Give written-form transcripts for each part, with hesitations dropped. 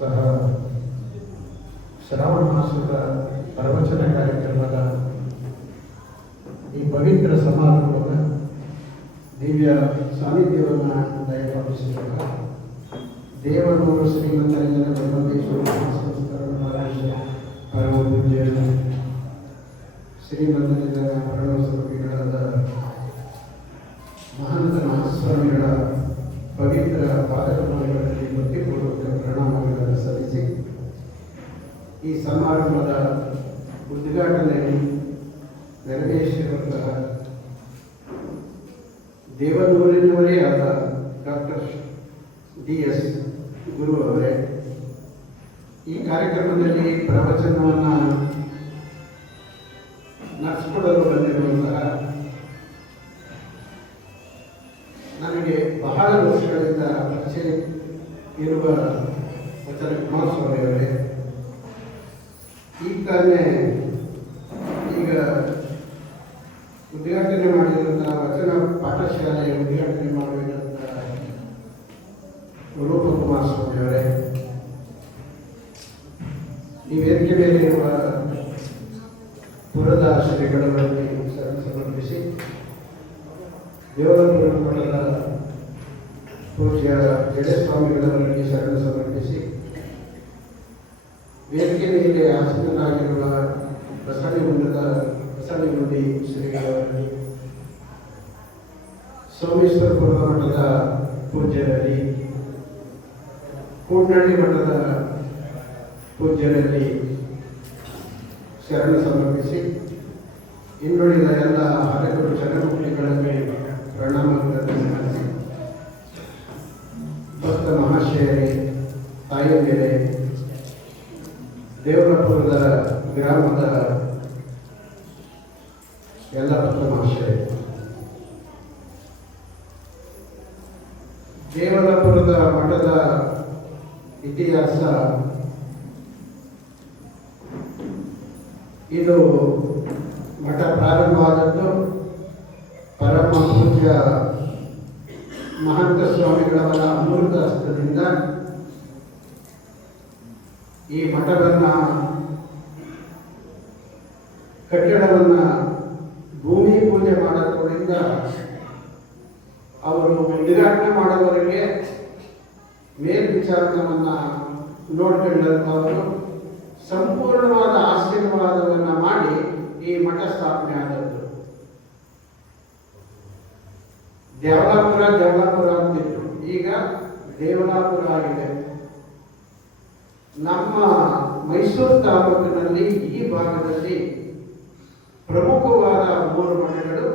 ಸಹ ಶ್ರಾವಣ ಮಾಸದ ಪ್ರವಚನ ಕಾರ್ಯಕ್ರಮದ ಈ ಪವಿತ್ರ ಸಮಾರಂಭದ ದಿವ್ಯ ಸಾನ್ನಿಧ್ಯವನ್ನು ದಯಪಾಲಿಸಿದಾಗ ದೇವನೂರು ಶ್ರೀಮಂತಲಿಂಗನ ಬ್ರಹ್ಮದೇಶ್ವರ ಸಂಸ್ಕರಣ ಪರಮ ಪೂಜ್ಯ ಶ್ರೀಮಂತಲಿಂಗನ ಮರಣ ಸ್ವರೂಪಿಗಳಾದ ಮಹಂತ ಮಹಾಸ್ವಾಮಿಗಳ ಪವಿತ್ರ ಪಾದಕಮಲಗಳಲ್ಲಿ ಭಕ್ತಿಪೂರ್ವಕ ಪ್ರಣಾಮಗಳನ್ನು ಸಲ್ಲಿಸಿ ಈ ಸಮಾರಂಭದ ಉದ್ಘಾಟನೆಯಲ್ಲಿ ನೆರವೇರಿಸಿರುವಂತಹ ದೇವನೂರಿನವರೇ ಆದ ಡಾಕ್ಟರ್ DS ಗುರು ಅವರೇ, ಈ ಕಾರ್ಯಕ್ರಮದಲ್ಲಿ ಪ್ರವಚನವನ್ನು ನಡೆಸಿಕೊಡಲು ಬಂದಿರುವಂತಹ ನನಗೆ ಬಹಳ ವರ್ಷಗಳಿಂದ ಪರಿಚಯ ಇರುವ ವಚನ ಕುಮಾರಸ್ವಾಮಿ ಅವರೇ, ಈಗ ಉದ್ಘಾಟನೆ ಮಾಡಿರುವಂತಹ ವಚನ ಪಾಠಶಾಲೆಯ ಉದ್ಘಾಟನೆ ಮಾಡಿರುವಂತಹ ರೂಪ ಕುಮಾರಸ್ವಾಮಿ ಅವರೇ, ಈ ವೇದಿಕೆ ಮೇಲೆ ಇರುವ ಪುರದ ಶ್ರೀಗಳಲ್ಲಿ ಸಮರ್ಪಿಸಿ ದೇವರ ಮಠದ ಪೂಜ್ಯ ಜಡೇಸ್ವಾಮಿಗಳವರಿಗೆ ಶರಣ ಸಮರ್ಪಿಸಿ ವೇದಿಕೆ ಮೇಲೆ ಆಸೀನರಾಗಿರುವ ಬಸವನಗುಂಡಿ ಶ್ರೀಗಳವರಲ್ಲಿ, ಸೋಮೇಶ್ವರಪುರದ ಮಠದ ಪೂಜ್ಯರಲ್ಲಿ, ಕೂಡ್ನಳ್ಳಿ ಮಠದ ಪೂಜ್ಯರಲ್ಲಿ ಶರಣ ಸಮರ್ಪಿಸಿ ಇನ್ನುಳಿದ ಎಲ್ಲ ಹಲವು ಜನಮುಖಿಗಳಲ್ಲಿ ಪ್ರಣಾಮಗಳನ್ನು ಸಲ್ಲಿಸಿ ಭಕ್ತ ಮಹಾಶಯರೇ, ತಾಯಂದಿರೇ, ದೇವರಪುರದ ಗ್ರಾಮದ ಎಲ್ಲ ಭಕ್ತ ಮಹಾಶಯರೇ, ದೇವರಪುರದ ಮಠದ ಇತಿಹಾಸ ಇದು ಮಠ ಪ್ರಾರಂಭವಾದದ್ದು ಪರಮ ಪೂಜ್ಯ ಮಹಂತ ಸ್ವಾಮಿಗಳವರ ಅಮೃತ ಹಸ್ತದಿಂದ. ಈ ಮಠವನ್ನು ಕಟ್ಟಡವನ್ನು ಭೂಮಿ ಪೂಜೆ ಮಾಡೋದ್ರಿಂದ ಅವರು ಉದ್ಘಾಟನೆ ಮಾಡುವವರೆಗೆ ಮೇಲ್ವಿಚಾರಣವನ್ನು ನೋಡ್ಕೊಂಡಂಥವರು ಸಂಪೂರ್ಣವಾದ ಆಶೀರ್ವಾದವನ್ನು ಮಾಡಿ ಈ ಮಠ ಸ್ಥಾಪನೆ ಆದದ್ದು. ದೇವಲಾಪುರ ಅಂತಿತ್ತು, ಈಗ ದೇವಲಾಪುರ ಆಗಿದೆ. ನಮ್ಮ ಮೈಸೂರು ತಾಲೂಕಿನಲ್ಲಿ ಈ ಭಾಗದಲ್ಲಿ ಪ್ರಮುಖವಾದ 3 ಮಠಗಳು,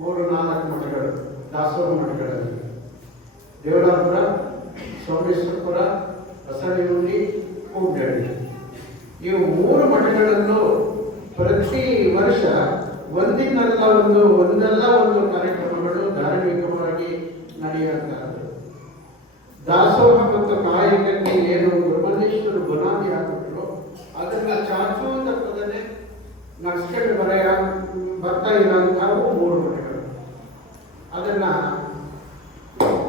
3-4 ಮಠಗಳು, ದಾಸೋಹ ಮಠಗಳಲ್ಲಿ ದೇವಲಾಪುರ, ಸೋಮೇಶ್ವರಪುರ, ಬಸವನಗುಂಡಿ, ಕೂಡ್ನಳ್ಳಿ. ಇವು 3 ಮಠಗಳನ್ನು ಪ್ರತಿ ವರ್ಷ ಒಂದೆಲ್ಲ ಒಂದು ಕಾರ್ಯಕ್ರಮಗಳು ಧಾರ್ಮಿಕವಾಗಿ ನಡೆಯುವಂತಹದ್ದು. ದಾಸೋಹ ಮತ್ತು ಕಾಯಕಕ್ಕೆ ಏನು ಬ್ರಹ್ಮದೇಶ್ವರ ಬುನಾದಿ ಹಾಕಿದ್ರು ಅದನ್ನ ಚಾಚುವಂತ ಪದನೆ ನಡೆಸ್ಕೊಂಡು ಬರ್ತಾ ಇರುವಂತಹ 3 ಮಠಗಳು. ಅದನ್ನ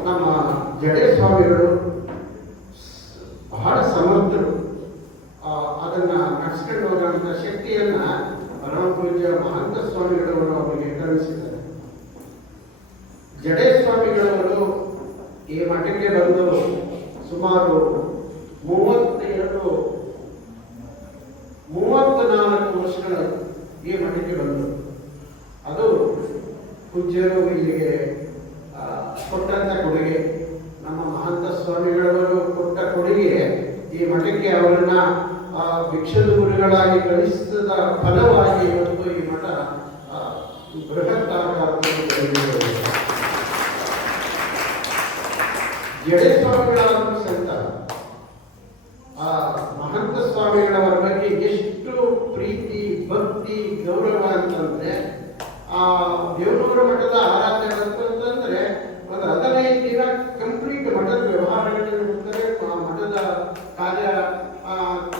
ನಮ್ಮ ಜಡೇಸ್ವಾಮಿಗಳು ಬಹಳ ಸಮರ್ಥರು. ಅದನ್ನ ನಡೆಸ್ಕೊಂಡು ಹೋಗುವಂಥ ಶಕ್ತಿಯನ್ನ ಪರಮ ಪೂಜ್ಯ ಮಹಂತ ಸ್ವಾಮಿಗಳವರು ಅವರಿಗೆ ಕರುಣಿಸಿದ್ದಾರೆ. ಜಡೇಸ್ವಾಮಿಗಳವರು ಈ ಮಠಕ್ಕೆ ಬಂದು ಸುಮಾರು 34 ವರ್ಷಗಳು ಈ ಮಠಕ್ಕೆ ಬಂದರು. ಅದು ಪೂಜ್ಯರು ಇಲ್ಲಿಗೆ ಕೊಟ್ಟಂತ ಕೊಡುಗೆ, ನಮ್ಮ ಮಹಂತ ಸ್ವಾಮಿಗಳವರು ಕೊಟ್ಟ ಕೊಡುಗೆ ಈ ಮಠಕ್ಕೆ ಅವರನ್ನ ಭಿಕ್ಷದ ಗುರುಗಳಾಗಿ ಕಳಿಸಿದ ಫಲವಾಗಿ ಇವತ್ತು ಈ ಮಠ ಬೃಹತ್ ಆಕಾರದಲ್ಲಿ ಬೆಳೆದಿದೆ. ಜಡೇಸ್ವಾಮಿಗಳಾದ ಸಂತ ಮಹಂತ ಸ್ವಾಮಿಗಳವರ ಬಗ್ಗೆ ಎಷ್ಟು ಪ್ರೀತಿ, ಭಕ್ತಿ, ಗೌರವ ಅಂತಂದ್ರೆ ದೇವನೂರ ಮಠದ ಆರಾಧನೆ ಅಂತಂದ್ರೆ ಒಂದು 15 ದಿನ ಕಂಪ್ಲೀಟ್ ಮಠದ ವ್ಯವಹಾರಗಳಲ್ಲಿ ಹೋಗ್ತಾರೆ. ಮಠದ ಕಾರ್ಯ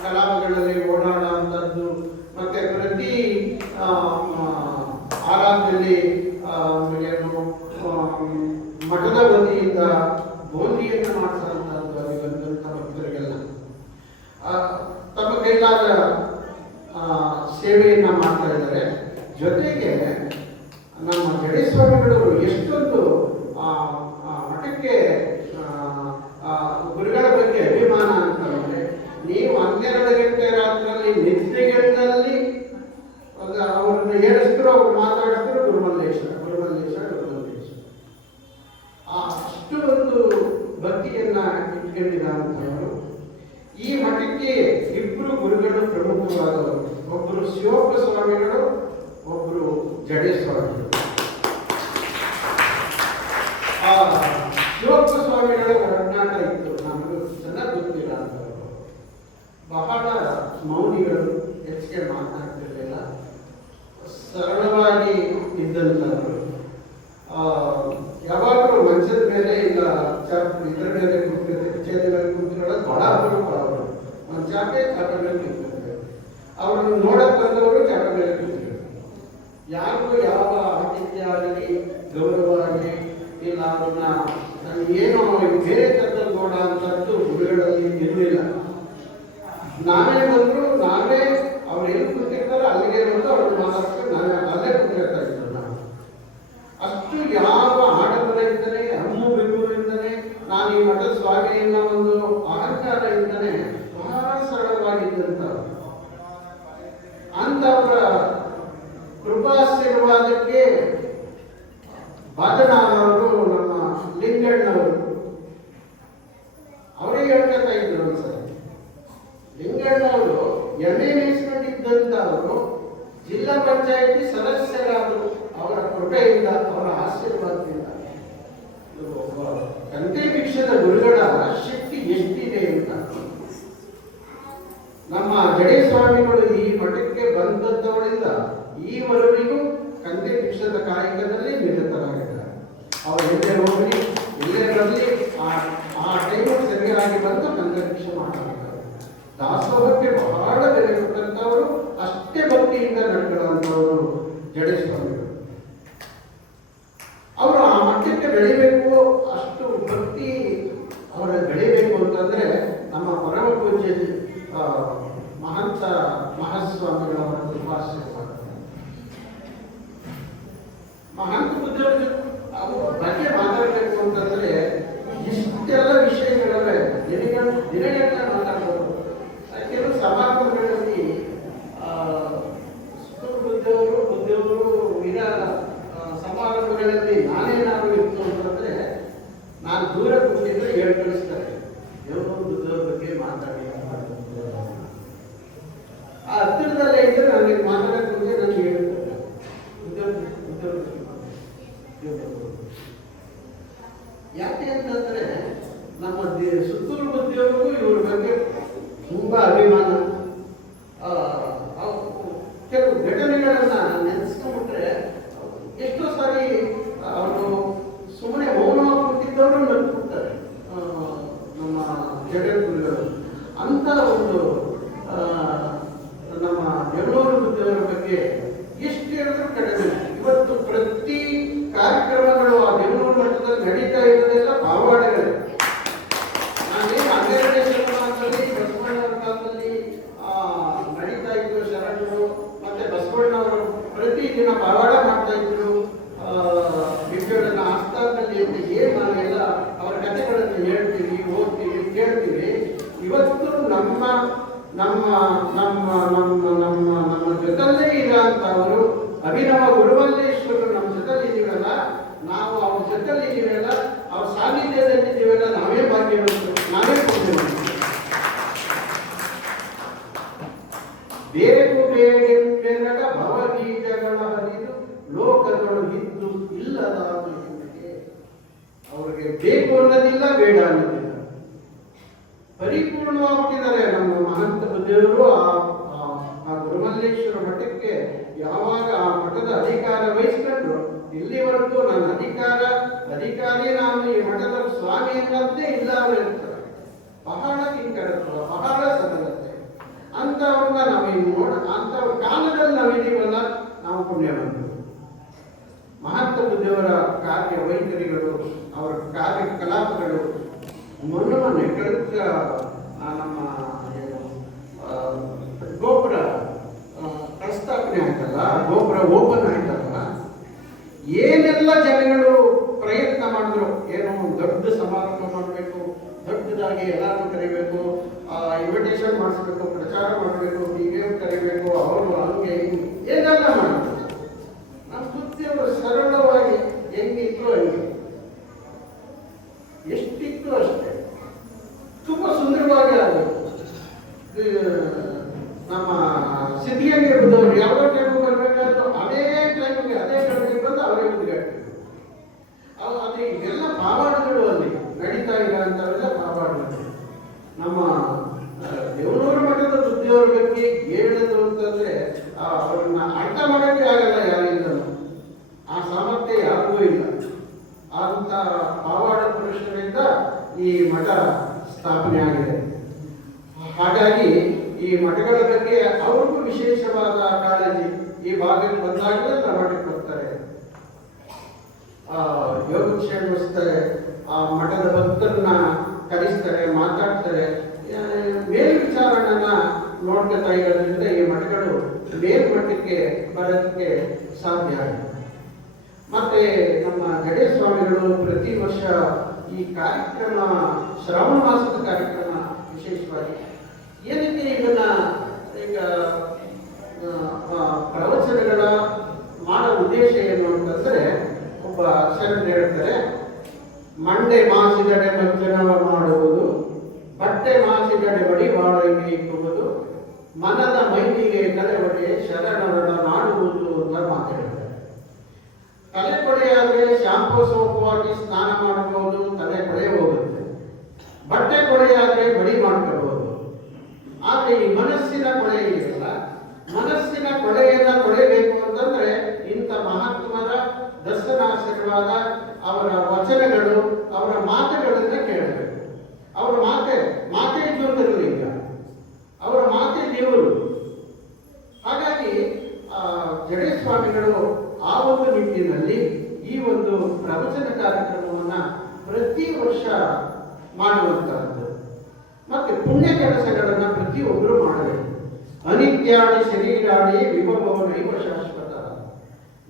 ಕಲಾಪಗಳಲ್ಲಿ ಓಡಾಡುವಂಥದ್ದು, ಮತ್ತೆ ಪ್ರತಿ ಆರಾಧನೆಯಲ್ಲಿ ಮಠದ ವತಿಯಿಂದ ಬೋಧಿಯನ್ನು ಮಾಡಿಸುವಂಥದ್ದು ಅಲ್ಲಿ ಬಂದಂಥ ಭಕ್ತರು ಇರುವಂತಹವರು. ಈ ಮಠಕ್ಕೆ ಇಬ್ಬರು ಗುರುಗಳು ಪ್ರಮುಖವಾದವರು. ಒಬ್ಬರು ಶಿವಪ್ಪ ಸ್ವಾಮಿಗಳು, ಒಬ್ಬರು ಜಡೆ ಸ್ವಾಮಿಗಳು. ಆ ಶಿವಪ್ಪ ಸ್ವಾಮಿಗಳ ಒಡನಾಟ ಇತ್ತು, ನಮಗೂ ಚೆನ್ನಾಗಿ ಗೊತ್ತಿಲ್ಲ ಅಂತವರು. ಬಹಳ ಮೌನಿಗಳು, ಹೆಚ್ಚಿಗೆ ಮಾತನಾಡ್ತಿರ್ಲಿಲ್ಲ, ಸರಳವಾಗಿ ಇದ್ದಂಥವರು. ಯಾವಾಗಲೂ ಮಂಚದ ಮೇಲೆ ಇಲ್ಲ ಇದರ ಮೇಲೆ ಕುರ್ಚಿಯಲ್ಲಿ ಕುಂತ್ಕೊಳ್ಳೋದು ಬಹಳ ಅಪರೂಪ. ಅವರು ಒಂದು ಚಾಪೆ ಮೇಲೆ ಕುಂತಿರ್ತಾರೆ. ಅವರನ್ನು ನೋಡಕ್ ಬಂದವರು ಚಾಪೆ ಮೇಲೆ ಕುಂತಿರ್ತಾರೆ. ಯಾರಿಗೂ ಯಾವ ಆತಿಥ್ಯ ಆಗಲಿ ಗೌರವ ಆಗಲಿ ಇಲ್ಲ, ಅವ್ರನ್ನ ಏನೋ ಬೇರೆ ಥರದಲ್ಲಿ ನೋಡ ಅಂತದ್ದು ಗುರುಗಳಲ್ಲಿ ಇರಲಿಲ್ಲ. ನಾವೇ ಬಂದ್ರು, ನಾವೇ ಅವ್ರು ಎಲ್ಲಿ ಕುಂತಿರ್ತಾರೋ ಅಲ್ಲಿಗೆ ಬಂದು ಅವ್ರನ್ನ ಮಾತಾಡ್ಕೊಂಡು ನಾವೇ ಅಲ್ಲೇ ಕುಂತಿರ್ತಾ ಇದ್ರು. ನಾವು ಅಷ್ಟು ಯಾವ ಆಡಂಬರ ಇದ್ದಾನೆ, ಹಮ್ಮು ಬಿಗುವಿಂದನೇ, ನಾನು ಈ ಮಠದ ಸ್ವಾಮಿಯನ್ನ ಒಂದು ಅಹಂಕಾರ ಇಂದನೇ ಬಹಳ ಸರಳವಾಗಿದ್ದಂಥವ್ರು. ಅಂತವರ ಕೃಪಾಶೀರ್ವಾದಕ್ಕೆ ಬಾದನಾದವರು ನಮ್ಮ ಲಿಂಗಣ್ಣವರು ಅವರೇ ಹೇಳ್ತಾ ಇದ್ರು. ಒಂದ್ಸಲ ಲಿಂಗಣ್ಣವರು ಎಣ್ಣೆ ಮೇಯಿಸ್ಕೊಂಡಿದ್ದಂಥವರು ಜಿಲ್ಲಾ ಪಂಚಾಯಿತಿ ಸದಸ್ಯರಾದರು. ಅವರ ಕೃಪೆಯಿಂದ, ಅವರ ಆಶೀರ್ವಾದದಿಂದ. ಒಬ್ಬ ಕಂತೆ ಭಿಕ್ಷದ ಗುರುಗಳ ಶಕ್ತಿ ಎಷ್ಟಿದೆ ಅಂತ. ನಮ್ಮ ಜಡೆ ಸ್ವಾಮಿಗಳು ಈ ಮಠಕ್ಕೆ ಬಂದದ್ದವರಿಂದ ಈವರೆಗೂ ಕಂತೆ ಭಿಕ್ಷದ ಕಾಯಕದಲ್ಲಿ ನಿರತರಾಗಿದ್ದಾರೆ. ಅವರು ಎಲ್ಲೇ ಹೋಗಲಿ, ಎಲ್ಲೇ ಬರಲಿ, ಆ ಟೈಮ್ ಸರಿಯಾಗಿ ಬಂದು ಕಂತೆ ಭಿಕ್ಷೆ ಮಾಡಬೇಕಾಗುತ್ತೆ. ದಾಸೋಹಕ್ಕೆ ಬಹಳ ಬೆಲೆ ಕೊಟ್ಟಂತವರು, ಅಷ್ಟೇ ಭಕ್ತಿಯಿಂದ ನಡ್ಕೊಳ್ಳುವಂಥವರು ಜಡೆ ಸ್ವಾಮಿಗಳು. ಅವರು ಆ ಮಟ್ಟಕ್ಕೆ ಬೆಳಿಬೇಕು, ಅಷ್ಟು ಭಕ್ತಿ ಅವರ ಬೆಳಿಬೇಕು ಅಂತಂದ್ರೆ ನಮ್ಮ ಪರಮ ಪೂಜ್ಯ ಮಹಂತ ಮಹಾಸ್ವಾಮಿಗಳವರ ಕೃಪಾಶೀರ್ವಾದ. ಮಹಂತ ಬುದ್ಧರ ಅವ್ರ ಬಗ್ಗೆ ಮಾತಾಡಬೇಕು ಅಂತಂದ್ರೆ ಇಷ್ಟೆಲ್ಲ ವಿಷಯಗಳವೆ ದಿನಗಟ್ಟಲೆ ಮಾತಾಡ್ಬೋದು. ಕೆಲವು ಸಮಾರಂಭಗಳಲ್ಲಿ ಬುದ್ಧಿಯವರು ವೀರ ಸಮಾರಂಭಗಳಲ್ಲಿ ನಾನೇನಾದ್ರು ಇತ್ತು ಅಂತಂದ್ರೆ ನಾನು ದೂರ ಕೂತಿದ್ರೆ ಹೇಳಿ ಕಳಿಸ್ತಾರೆ, ದೇವರು ಬುದ್ಧವ್ರ ಬಗ್ಗೆ ಮಾತಾಡಿ. ಆ ಹತ್ತಿರದಲ್ಲೇ ಇದ್ರೆ ನನಗೆ ಮಾತಾಡೋಕೆ ಮುಂಚೆ ನನಗೆ ಹೇಳ್ತಾರೆ ಯಾಕೆ ಅಂತಂದ್ರೆ ನಮ್ಮ ಸುತ್ತೂರು ಬುದ್ಧಿಯವ್ರಿಗೂ ಇವ್ರ ಬಗ್ಗೆ ತುಂಬಾ ಅಭಿಮಾನ. ಕೆಲವು ಘಟನೆಗಳನ್ನ ನೆನೆಸ್ಕೊಂಡ್ಬಿಟ್ರೆ ಎಷ್ಟೋ ಸಾರಿ ಅವರು ಸುಮ್ಮನೆ ಮೌನವಾಗಿ ಕೂತಿದ್ದವರು ನಗ್ಬಿಡ್ತಾರೆ ನಮ್ಮ ಜಗದ್ಗುರುಗಳು. ಅಂತ ಒಂದು ನಮ್ಮ ಬೆಂಗಳೂರು ಬುದ್ಧಿಯವರ ಬಗ್ಗೆ ಎಷ್ಟು ಹೇಳಿದ್ರು ಕಡಿಮೆ. ಇವತ್ತು ಪ್ರತಿ ಕಾರ್ಯಕ್ರಮಗಳು ಆ ಬೆಂಗಳೂರು ಮಟ್ಟದಲ್ಲಿ ನಡೀತಾ ಇರೋದೆಲ್ಲ ಪಾವಾಡೆಗಳೇ. ನಾನೇನು 12ನೇ ಶತಮಾನದಲ್ಲಿ ಬಸವಣ್ಣವರ ಕಾಲದಲ್ಲಿ ನಡೀತಾ ಇದ್ರು ಶರಣರು, ಮತ್ತೆ ಬಸವಣ್ಣವರು ಪ್ರತಿದಿನ ಪಾವಾಡ ಮಾಡ್ತಾ ಇದ್ರು. ವಿದ್ಯುಳನ್ನ ಆಸ್ಥಾನದಲ್ಲಿ ಏನು ನಾವೆಲ್ಲ ಅವರ ಕಥೆಗಳನ್ನು ಹೇಳ್ತೀವಿ, ಓದ್ತೀವಿ, ಕೇಳ್ತೀವಿ. ಇವತ್ತು ನಮ್ಮ ನಮ್ಮ ನಮ್ಮ ನಮ್ಮ ನಮ್ಮ ನಮ್ಮ ಜೊತೆಲ್ಲೇ ಇರೋಂಥವರು ಅಭಿನವ ಗುರುಮಲ್ಲೇಶ್ವರರು ನಮ್ಮ ಜೊತೆಲಿ ಇದೀವಲ್ಲ, ನಾವು ಅವ್ರ ಜೊತೆಲಿ ಇದೀವಲ್ಲ, ಅವ್ರ ಸಾನ್ನಿಧ್ಯದಲ್ಲಿ ಇದೀವಲ್ಲ, ನಾವೇ ಭಾಗ್ಯವಂತರು, ನಾವೇ ಕೊಂಡೇವೆ. ಬೇಗೂ ಬೇರೆ ಬೆನ್ನಡ ಭವಗೀಜಗಳ ಹರಿದು ಲೋಕಗಳು ಇದ್ದು ಇಲ್ಲದ ಅವ್ರಿಗೆ ಬೇಕು ಅನ್ನೋದಿಲ್ಲ, ಬೇಡ ಅನ್ನೋದಿಲ್ಲ, ಪರಿಪೂರ್ಣವಾಗಿದ್ದಾರೆ. ನಮ್ಮ ಮಹಂತ ಬುದ್ಧಿಯವರು ಆ ಗುರುಮಲ್ಲೇಶ್ವರ ಮಠಕ್ಕೆ ಯಾವಾಗ ಆ ಮಠದ ಅಧಿಕಾರ ವಹಿಸ್ಕೊಂಡ್ರು, ಇಲ್ಲಿವರೆಗೂ ನನ್ನ ಅಧಿಕಾರಿ ನಾನು ಈ ಮಠದ ಸ್ವಾಮಿ ಅನ್ನೋದೇ ಇಲ್ಲ ಅವರು ಇರ್ತಾರೆ. ಬಹಳ ಕಿಂಕರತ್ವ, ಬಹಳ ಸರಳತೆ. ಅಂತವ್ರನ್ನ ನಾವೇನು ಅಂತವ್ರ ಕಾಲದಲ್ಲಿ ನಾವಿದೀವಲ್ಲ, ನಾವು ಪುಣ್ಯವಂತರು. ಮಹಂತ ಬುದ್ಧಿಯವರ ಕಾರ್ಯ ವೈಖರಿಗಳು, ಅವರ ಕಾರ್ಯಕಲಾಪಗಳು ಮೊನ್ನೆ ಕಳೆದ ನಮ್ಮ ಗೋಪುರ ಪ್ರಸ್ತಾಪನೆ ಆಯ್ತಲ್ಲ, ಗೋಪುರ ಓಪನ್ ಆಯ್ತಲ್ಲ, ಏನೆಲ್ಲ ಜನಗಳು ಪ್ರಯತ್ನ ಮಾಡಿದ್ರು. ಏನೋ ದೊಡ್ಡ ಸಮಾರಂಭ ಮಾಡಬೇಕು, ದೊಡ್ಡದಾಗಿ ಎಲ್ಲರೂ ಕರಿಬೇಕು, ಇನ್ವಿಟೇಷನ್ ಮಾಡಿಸ್ಬೇಕು, ಪ್ರಚಾರ ಮಾಡಬೇಕು, ಟಿವಿ ಕರಿಬೇಕು, ಅವರು ಹಂಗೆ ಏನೆಲ್ಲ ಮಾಡಿದ್ರು. ನಮ್ಮ ಬುದ್ಧಿಯವರು ಸರಳವಾಗಿ ಹೆಂಗಿದ್ರು ಹಂಗೆ, ಎಷ್ಟಿತ್ತು ಅಷ್ಟೇ. ತುಂಬ ಆಗಬೇಕು. ನಮ್ಮ ಸಿದ್ಧಿಯಲ್ಲಿ ಬಂದವರು ಯಾವ ಟೈಮಿಗೆ ಬರಬೇಕಾದ್ರು ಅದೇ ಟೈಮಿಗೆ ಅದೇ ಟೈಮಿಗೆ ಬಂದು ಅವರೇ ಉದ್ಘಾಟನೆ. ಅದೇ ಎಲ್ಲ ಪಾವಾಡಗಳು ಅಲ್ಲಿ ನಡೀತಾ ಇರೋಂಥವೆಲ್ಲ ಪಾವಾಡಗಳು. ನಮ್ಮ ದೇವನೂರು ಮಠದ ಬುದ್ಧಿಯವರ ಬಗ್ಗೆ ಹೇಳಿದ್ರು ಅಂತಂದ್ರೆ ಅವ್ರನ್ನ ಅರ್ಥ ಮಾಡೋಕ್ಕೆ ಆಗಲ್ಲ ಯಾರಿಂದಲೂ. ಆ ಸಾಮರ್ಥ್ಯ ಯಾರಿಗೂ ಇಲ್ಲ. ಅಂತ ಪಾವಾಡ ಪುರುಷರಿಂದ ಈ ಮಠ ಸ್ಥಾಪನೆ ಆಗಿದೆ. ಹಾಗಾಗಿ ಈ ಮಠಗಳ ಬಗ್ಗೆ ಅವ್ರಿಗೂ ವಿಶೇಷವಾದ ಕಾಳಜಿ. ಈ ಭಾಗಕ್ಕೆ ಬಂದಾಗಲೇ ಮಠಕ್ಕೆ ಬರ್ತಾರೆ, ಯೋಗಕ್ಷೇಮ ವಹಿಸ್ತಾರೆ, ಆ ಮಠದ ಭಕ್ತರನ್ನ ಕಲಿಸ್ತಾರೆ, ಮಾತಾಡ್ತಾರೆ. ಮೇಲ್ವಿಚಾರಣೆಯನ್ನ ನೋಡ್ಕೊತಾ ಇರೋದ್ರಿಂದ ಈ ಮಠಗಳು ಮೇಲ್ಮಟ್ಟಕ್ಕೆ ಬರೋದಕ್ಕೆ ಸಾಧ್ಯ ಆಗಿದೆ. ಮತ್ತೆ ನಮ್ಮ ಗಣೇಶ ಸ್ವಾಮಿಗಳು ಪ್ರತಿ ವರ್ಷ ಈ ಕಾರ್ಯಕ್ರಮ, ಶ್ರಾವಣ ಮಾಸದ ಕಾರ್ಯಕ್ರಮ ವಿಶೇಷವಾಗಿ ಏನಕ್ಕೆ ಇದನ್ನ ಈಗ ಪ್ರವಚನಗಳ ಮಾಡೋ ಉದ್ದೇಶ ಏನು ಅಂತಂದ್ರೆ, ಒಬ್ಬ ಶರಣ ಹೇಳ್ತಾರೆ, ಮಂಡೆ ಮಾಸಿದಡೆ ಮಂಚನವ ಮಾಡುವುದು, ಬಟ್ಟೆ ಮಾಸಿದಡೆ ಬಡಿ ಬಾಳಿಗೆ ಇಕ್ಕುವುದು, ಮನದ ಮೈಲಿಗೆ ಕಲೆಬಡೆ ಶರಣರನ್ನ ಮಾಡುವುದು ಅಂತ ಮಾತಾಡ್ತಾರೆ. ತಲೆ ಕೊಡೆಯಾದ್ರೆ ಶಾಂಪು ಸೋಪು ಹಾಕಿ ಸ್ನಾನ ಮಾಡಬಹುದು, ತಲೆ ಕೊಡೆ ಹೋಗುತ್ತೆ. ಬಟ್ಟೆ ಕೊಡೆಯಾದ್ರೆ ಬಡಿ ಮಾಡ್ಕೋಬಹುದು. ಆದ್ರೆ ಈ ಮನಸ್ಸಿನ ಕೊಳೆ ಇದೆಯಲ್ಲ, ಮನಸ್ಸಿನ ಕೊಳೆಯನ್ನ ಕೊಳೆಯಬೇಕು ಅಂತಂದ್ರೆ ಇಂಥ ಮಹಾತ್ಮರ ದರ್ಶನಾಶೀರ್ವಾದ, ಅವರ ವಚನಗಳು, ಅವರ ಮಾತುಗಳನ್ನ ಕೇಳಬೇಕು. ಅವರ ಮಾತೇ ಜೀವನದಲ್ಲಿ ಈಗ ಅವರ ಮಾತೇ ದೇವರು. ಹಾಗಾಗಿ ಗಣೇಶ ಸ್ವಾಮಿಗಳು ಆ ಒಂದು ನಿಟ್ಟಿನಲ್ಲಿ ಈ ಒಂದು ಪ್ರವಚನ ಕಾರ್ಯಕ್ರಮವನ್ನ ಪ್ರತಿ ವರ್ಷ ಮಾಡುವಂತಹದ್ದು. ಮತ್ತೆ ಪುಣ್ಯ ಕೆಲಸಗಳನ್ನ ಪ್ರತಿಯೊಬ್ಬರು ಮಾಡಬೇಕು. ಅನಿತ್ಯಾಣಿ ಶರೀರಾಣಿ ವಿಭವೋ ನೈವ ಶಾಶ್ವತ,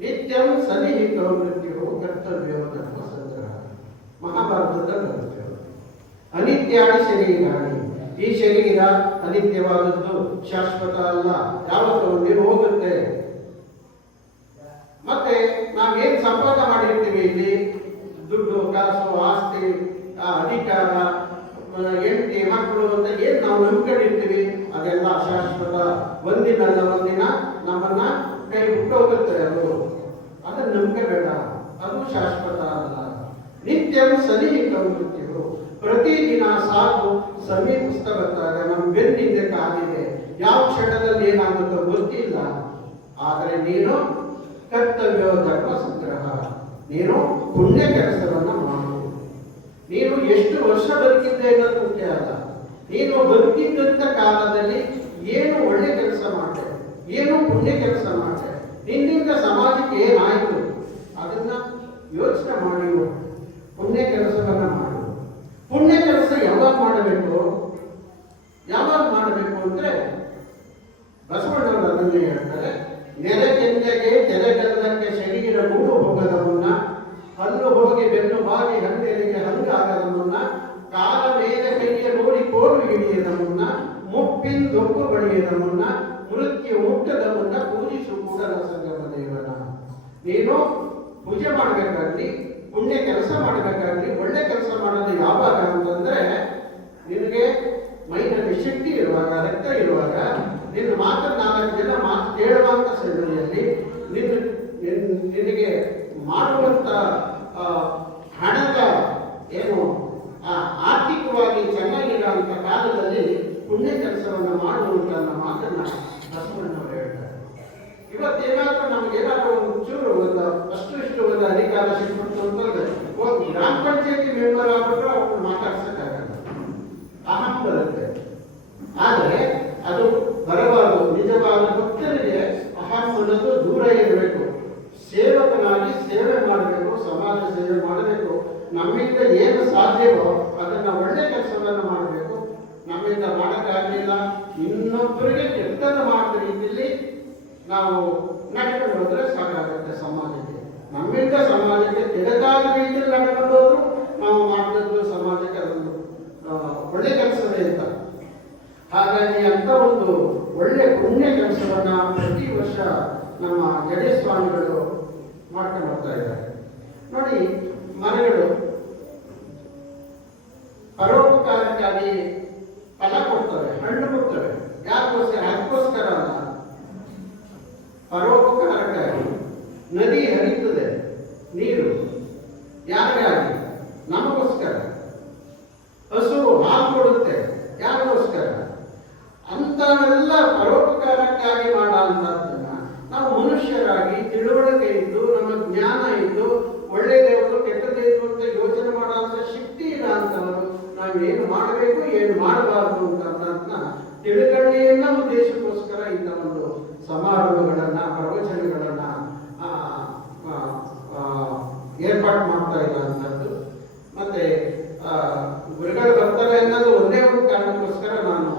ನಿತ್ಯಂ ಸನ್ನಿಹಿತೋ ಮೃತ್ಯು ಕರ್ತವ್ಯೋ ಧರ್ಮ ಸಂಗ್ರಹ. ಮಹಾಭಾರತದಲ್ಲಿ ಬರುತ್ತೆ. ಅನಿತ್ಯಾಣಿ ಶರೀರಾಣಿ, ಈ ಶರೀರ ಅನಿತ್ಯವಾದದ್ದು, ಶಾಶ್ವತ ಅಲ್ಲ, ಯಾವತ್ತೂ ಒಂದಿನ ಹೋಗುತ್ತೆ. ಮತ್ತೆ ನಾವೇನ್ ಸಂಪಾದನೆ ಮಾಡಿರ್ತೀವಿ ಇಲ್ಲಿ, ದುಡ್ಡು, ಕಾಸು, ಆಸ್ತಿ, ಅಧಿಕಾರ, ಹೆಂಡತಿ, ಮಕ್ಕಳು ಅಂತ ಏನ್ ನಾವು ನಂಬ್ಕೊಂಡಿರ್ತೀವಿ ಅದೆಲ್ಲ ಶಾಶ್ವತ. ಒಂದಿನಲ್ಲ ಒಂದಿನ ನಮ್ಮನ್ನ ಕೈ ಬಿಟ್ಟು ಹೋಗುತ್ತೆ. ಅದನ್ನ ನಂಬಿಕೆ ಬೇಡ, ಅದು ಶಾಶ್ವತ ಅಲ್ಲ. ನಿತ್ಯಂ ಸನ್ನಿಹಿತ ಮೃತ್ಯು, ಪ್ರತಿದಿನ ಸಾಕು ಸಮೀಪಿಸ್ತ ಬಂದಾಗ ನಮ್ಮ ಬೆನ್ನಿಂದ ಕಾದಿದೆ. ಯಾವ ಕ್ಷಣದಲ್ಲಿ ಏನಾಗುತ್ತೋ ಗೊತ್ತಿಲ್ಲ. ಆದರೆ ನೀನು ಕರ್ತವ್ಯ ಧರ್ಮ ಸಂಗ್ರಹ, ನೀನು ಪುಣ್ಯ ಕೆಲಸವನ್ನ ಮಾಡು. ನೀನು ಎಷ್ಟು ವರ್ಷ ಬದುಕಿದ್ದೆ ಅನ್ನೋದು ಮುಖ್ಯ ಅಲ್ಲ. ನೀನು ಬದುಕಿದ್ದಂತ ಕಾಲದಲ್ಲಿ ಏನು ಒಳ್ಳೆ ಕೆಲಸ ಮಾಡಿದೆ, ಏನು ಪುಣ್ಯ ಕೆಲಸ ಮಾಡಿದೆ, ನಿನ್ನಿಂದ ಸಮಾಜಕ್ಕೆ ಏನಾಯಿತು ಅದನ್ನ ಯೋಚನೆ ಮಾಡಿ ಪುಣ್ಯ ಕೆಲಸವನ್ನ ಮಾಡು. ಪುಣ್ಯ ಕೆಲಸ ಯಾವಾಗ ಮಾಡಬೇಕು ಅಂದ್ರೆ ಬಸವಣ್ಣವರು ಅದನ್ನೇ ಹೇಳ್ತಾರೆ. ನೆರೆಗೆಂದೆಗೆ ತೆರೆಗಲ್ಲಕ್ಕೆ ಶರೀರ ಮೂಡು ಹೋಗದ ಮುನ್ನ, ಹಲ್ಲು ಹೋಗಿ ಬೆನ್ನು ಬಾಗಿ ಹಣ್ಣೆರಿಗೆ ಹಂಗಾಗದ ಮುನ್ನ, ಕಾಲ ಮೇಲೆ ಕೈಯ ನೋಡಿ ಕೋಲು ಹಿಡಿಯದ ಮುನ್ನ, ಮುಪ್ಪಿಂದೊಪ್ಪು ಬಳಿಯದ ಮುನ್ನ, ಮೃತ್ಯು ಮುಟ್ಟದ ಮುನ್ನ ಪೂಜಿಸು ಕೂಡಲ ಸಂಗಮ ದೇವನ. ನೀನು ಪೂಜೆ ಮಾಡಬೇಕಾಗ್ಲಿ, ಪುಣ್ಯ ಕೆಲಸ ಮಾಡಬೇಕಾಗ್ಲಿ, ಒಳ್ಳೆ ಕೆಲಸ ಮಾಡೋದು ಯಾವಾಗ ಅಂತಂದ್ರೆ ನಿನಗೆ ಮೈನಲ್ಲಿ ಶಕ್ತಿ ಇರುವಾಗ, ರಕ್ತ ಇರುವಾಗ, ನಿನ್ನ ಮಾತನ್ನು 4 ಜನ ಮಾತು ಕೇಳುವಂತ ಸಂದರ್ಭದಲ್ಲಿ ನಿನಗೆ ಮಾಡುವಂತ ಹಣದ ಏನು ಆರ್ಥಿಕವಾಗಿ ಚೆನ್ನಾಗಿರುವಂತ ಕಾಲದಲ್ಲಿ ಪುಣ್ಯ ಕೆಲಸವನ್ನು ಮಾಡುವಂತ ಮಾತನ್ನ ಬಸವಣ್ಣವರು ಹೇಳ್ತಾರೆ. ಇವತ್ತೇನಾದ್ರೂ ನಮಗೇನಾದ್ರೂ ಒಂದು ಚೂರು ಅಷ್ಟು ಇಷ್ಟು ಒಂದು ಅಧಿಕಾರ ಸಿಕ್ಬಿಟ್ಟು ಅಂತಂದ್ರೆ ಗ್ರಾಮ ಪಂಚಾಯತಿ ಮೆಂಬರ್ ಆಗ್ಬಿಟ್ರೆ ಅವ್ರು ಮಾತಾಡ್ಸಕ್ಕಾಗಲ್ಲ, ಅಹಂ ಬರುತ್ತೆ. ಆದರೆ ಅದು ಬರಬಾರದು. ನಿಜವಾದ ಭಕ್ತರಿಗೆ ಅಹಂ ಅನ್ನೋದು ದೂರ ಇರಬೇಕು. ಸೇವಕನಾಗಿ ಸೇವೆ ಮಾಡಬೇಕು, ಸಮಾಜ ಸೇವೆ ಮಾಡಬೇಕು. ನಮ್ಮಿಂದ ಏನು ಸಾಧ್ಯವೋ ಅದನ್ನ ಒಳ್ಳೆ ಕೆಲಸವನ್ನು ಮಾಡಬೇಕು. ನಮ್ಮಿಂದ ಮಾಡೋಕ್ಕಾಗಲಿಲ್ಲ, ಇನ್ನೊಬ್ಬರಿಗೆ ಕೆಟ್ಟದ್ದು ಮಾಡಿದ ರೀತಿಯಲ್ಲಿ ನಾವು ನಡ್ಕೊಂಡು ಹೋದ್ರೆ ಸಾಕಾಗುತ್ತೆ ಸಮಾಜಕ್ಕೆ. ನಮ್ಮಿಂದ ಸಮಾಜಕ್ಕೆ ಕೆಡಕಾದ ರೀತಿಯಲ್ಲಿ ನಡ್ಕೊಂಡು ಹೋದ್ರು ನಾವು ಮಾಡಿದ್ದು ಸಮಾಜಕ್ಕೆ ಅದೊಂದು ಒಳ್ಳೆ ಕೆಲಸವೇ ಅಂತ. ಹಾಗಾಗಿ ಅಂತ ಒಂದು ಒಳ್ಳೆ ಪುಣ್ಯ ಕೆಲಸವನ್ನ ಪ್ರತಿ ವರ್ಷ ನಮ್ಮ ಗಣೇಶ ಸ್ವಾಮಿಗಳು ಮಾಡ್ಕೊಂಡು ಹೋಗ್ತಾ ಇದ್ದಾರೆ. ನೋಡಿ, ಮನೆಗಳು ಪರೋಪಕಾರಕ್ಕಾಗಿ ಫಲ ಕೊಡ್ತವೆ, ಹಣ್ಣು ಕೊಡ್ತವೆ. ಯಾಕೋಸ್ಕರ? ಅದಕ್ಕೋಸ್ಕರ ಅಲ್ಲ, ಪರೋಪಕಾರಕ್ಕಾಗಿ. ನದಿ ಹರಿಯುತ್ತದೆ ನೀರು ಯಾರಿಗಾಗಿ? ನಮಗೋಸ್ಕರ. ಹಸು ಹಾಲು ಕೊಡುತ್ತೆ ಯಾರಿಗೋಸ್ಕರ? ಅಂಥವೆಲ್ಲ ಪರೋಪಕಾರಕ್ಕಾಗಿ ಮಾಡುವಂಥದ್ದನ್ನ ನಾವು ಮನುಷ್ಯರಾಗಿ ತಿಳುವಳಿಕೆ ಇದ್ದು, ನಮ್ಮ ಜ್ಞಾನ ಇದ್ದು, ಒಳ್ಳೆಯದೇವರು ಕೆಟ್ಟದೇನು ಅಂತ ಯೋಚನೆ ಮಾಡುವಂಥ ಶಕ್ತಿ ಇಲ್ಲ ಅಂತವರು ನಾವು ಏನು ಮಾಡಬೇಕು ಏನು ಮಾಡಬಾರದು ಅಂತನ್ನ ತಿಳುವಳಿಕೆಯನ್ನ ಉದ್ದೇಶಕ್ಕೋಸ್ಕರ ಇಂಥ ಒಂದು ಸಮಾರಂಭಗಳನ್ನ, ಪ್ರವಚನಗಳನ್ನ ಏರ್ಪಾಡು ಮಾಡ್ತಾ ಇರುವಂಥದ್ದು. ಮತ್ತೆ ಗುರುಗಳು ಬರ್ತಾರೆ ಅನ್ನೋದು ಒಂದೇ ಒಂದು ಕಾರಣಕ್ಕೋಸ್ಕರ ನಾನು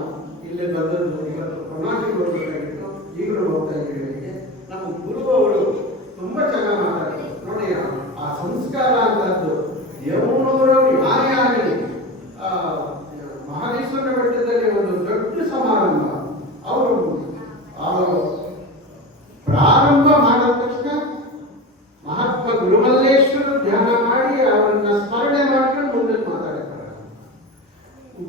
ಇಲ್ಲಿ ಬಂದದ್ದು. ಇವತ್ತು ಪ್ರಮಾಣಿಗೆ ಹೋಗಬೇಕಾಗಿತ್ತು, ಈಗಲೂ ಹೋಗ್ತಾ ಇದ್ದೀವಿ. ನಮ್ಮ ಗುರು ಅವರು ತುಂಬಾ ಚೆನ್ನಾಗಿ ಮಾತಾಡ್ತಾರೆ ನೋಡಿ. ಆ ಸಂಸ್ಕಾರ ಅಂತದ್ದು ಯಮನೂರು ಯಾರೇ ಆಗಲಿ, ಮಹದೇಶ್ವರ ಬೆಟ್ಟದಲ್ಲಿ ಒಂದು ದೊಡ್ಡ ಸಮಾರಂಭ. ಅವರು ಪ್ರಾರಂಭ ಮಾಡಿದ ತಕ್ಷಣ ಮಹಾತ್ಮ ಗುರುಮಲ್ಲೇಶ್ವರ ಧ್ಯಾನ ಮಾಡಿ ಅವರನ್ನ ಸ್ಮರಣೆ ಮಾಡ್ಕೊಂಡು ಮುಂದಕ್ಕೆ ಮಾತಾಡ್ತಾರೆ.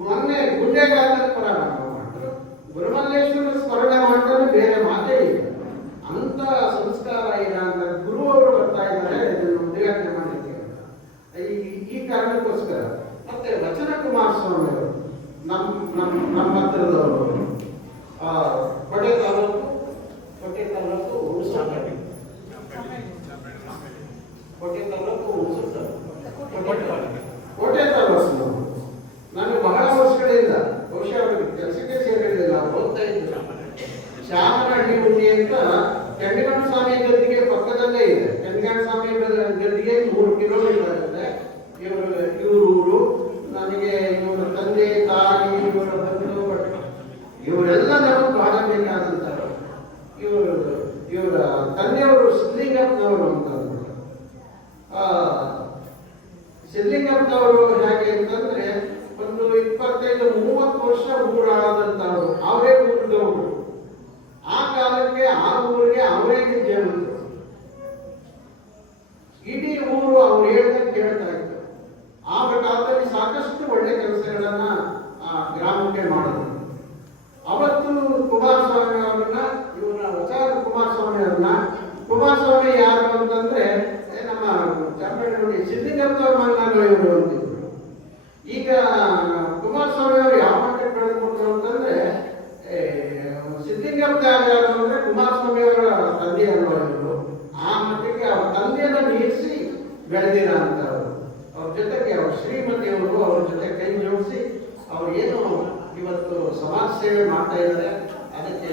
ಮೊನ್ನೆ ಗುಂಡೆಗಾಲದಲ್ಲಿ ಪ್ರಾರಂಭ ಮಾಡಿದ್ರು, ಗುರುಮಲ್ಲೇಶ್ವರ ಸ್ಮರಣೆ ಮಾಡ್ಕೊಂಡು ಬೇರೆ ಮಾತೇ ಇಲ್ಲ. ಅಂತ ಸಂಸ್ಕಾರ ಇಲ್ಲ ಅಂತ ಗುರು ಅವರು ಬರ್ತಾ ಇದ್ದಾರೆ ಇದನ್ನು ಉದ್ಘಾಟನೆ ಮಾಡಲಿಕ್ಕೆ. ಈ ಕಾರಣಕ್ಕೋಸ್ಕರ ಮತ್ತೆ ವಚನ ಕುಮಾರಸ್ವಾಮಿ ಅವರು ನಮ್ಮ ಹತ್ರದವರು, ಕೋಟೆ ತಾಲೂಕು ಕೋಟೆ ತಾಲೂಕು ನಾನು ಬಹಳ ವರ್ಷಗಳಿಂದ, ಬಹುಶಃ ಅವರಿಗೆ ಕೆಲಸಕ್ಕೆ ಸೇರಿರಲಿಲ್ಲ, ಓದ್ತಾ ಇದ್ರು. ಶ್ಯಾಮನಹಳ್ಳಿ ಹುಂಡಿ ಅಂತ ಚಂಡಿಗಣ್ಣ ಸ್ವಾಮಿ ಗದ್ದಿಗೆ ಪಕ್ಕದಲ್ಲೇ ಇದೆ. ಚಂಡಿಗಣ್ಣ ಸ್ವಾಮಿ ಗದ್ದಿಗೆ 3 ಕಿಲೋಮೀಟರ್ ಆಗುತ್ತೆ. ಇವ್ರ ಊರು. ನನಗೆ ಇವರ ತಂದೆ ತಾಯಿ, ಇವರ ಬಂಧು ಇವರೆಲ್ಲ ನಮಗೆ ಬಹಳ ಬೇಕಾದಂಥವ್ರು. ಇವರ ತಂದೆಯವರು ಸಿದ್ಧಲಿಂಗಪ್ಪನವರು ಅಂತ ಸಿದ್ಧಲಿಂಗಪ್ಪನವರು ಹೇಗೆ ಅಂತಂದ್ರೆ ಒಂದು 25-30 ವರ್ಷ ಊರಾದಂಥವ್ರು. ಅವರೇ ಊರಿದವರು. ಆ ಕಾಲಕ್ಕೆ ಆ ಊರಿಗೆ ಅವರೇ ವಿದ್ಯಾವಂತರು. ಇಡೀ ಊರು ಅವ್ರು ಹೇಳ್ದಂಗೆ ಕೇಳ್ತಾ ಇತ್ತು. ಆ ಕಾಲದಲ್ಲಿ ಸಾಕಷ್ಟು ಒಳ್ಳೆ ಕೆಲಸಗಳನ್ನ ಗ್ರಾಮಕ್ಕೆ ಮಾಡಿದ್ರು. ಅವತ್ತು ಕುಮಾರಸ್ವಾಮಿ ಅವರನ್ನ, ಇವರ ವಚಾರ ಕುಮಾರಸ್ವಾಮಿ ಅವ್ರನ್ನ, ಕುಮಾರಸ್ವಾಮಿ ಯಾರು ಅಂತಂದ್ರೆ ನಮ್ಮ ಚಾಮರಾಜನಗರ ಸಿದ್ಧಲಿಂಗಪ್ಪನವ್ರ ಮಗನಾಗ ಇವರು ಅಂತಿದ್ರು. ಈಗ ಕುಮಾರಸ್ವಾಮಿ ಅವರು ಯಾವ ಮಟ್ಟಕ್ಕೆ ಬೆಳೆದ್ಬಿಟ್ರು ಅಂತಂದ್ರೆ, ಸಿದ್ಧಲಿಂಗಪ್ಪ ಯಾರು ಅಂದ್ರೆ ಕುಮಾರಸ್ವಾಮಿ ಅವರ ತಂದೆ ಅಲ್ವಾ ಇವರು. ಆ ಮಟ್ಟಿಗೆ ಅವ್ರ ತಂದೆಯನ್ನ ಮೀರಿಸಿ ಬೆಳೆದಿರ ಅಂತವರು. ಅವ್ರ ಜೊತೆಗೆ ಅವ್ರ ಶ್ರೀಮತಿಯವರು ಅವ್ರ ಜೊತೆ ಕೈ ಜೋಡಿಸಿ ಅವ್ರು ಏನು ಇವತ್ತು ಸಮಾಜ ಸೇವೆ ಮಾಡ್ತಾ ಇದ್ದಾರೆ. ಅದಕ್ಕೆ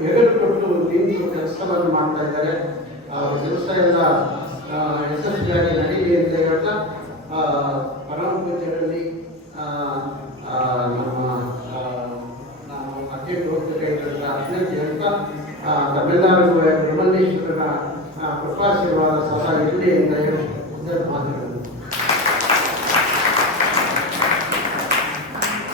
ಹೆಗಲು ಕೊಟ್ಟು ನಿಂತು ಕೆಲಸವನ್ನು ಮಾಡ್ತಾ ಇದ್ದಾರೆ. ಕೆಲಸ ಎಲ್ಲ ಯಶಸ್ವಿಯಾಗಿ ನಡೀಲಿ ಅಂತ ಹೇಳ್ತಾ ಪರಮ ಪೂಜ್ಯರಲ್ಲಿ ನಮ್ಮ ಅಧ್ಯಕ್ಷ ಹೋಗ್ತಕ್ಕಂಥ ಅಭಿನಂದನೆ ಹೇಳ್ತಾ ತಮ್ಮೆಲ್ಲರಿಗೂ ಬ್ರಹ್ಮಲೇಶ್ವರನ ಕೃಪಾಶೀರ್ವಾದ ಸದಾ ಇರಲಿ ಅಂತ ಹೇಳಿ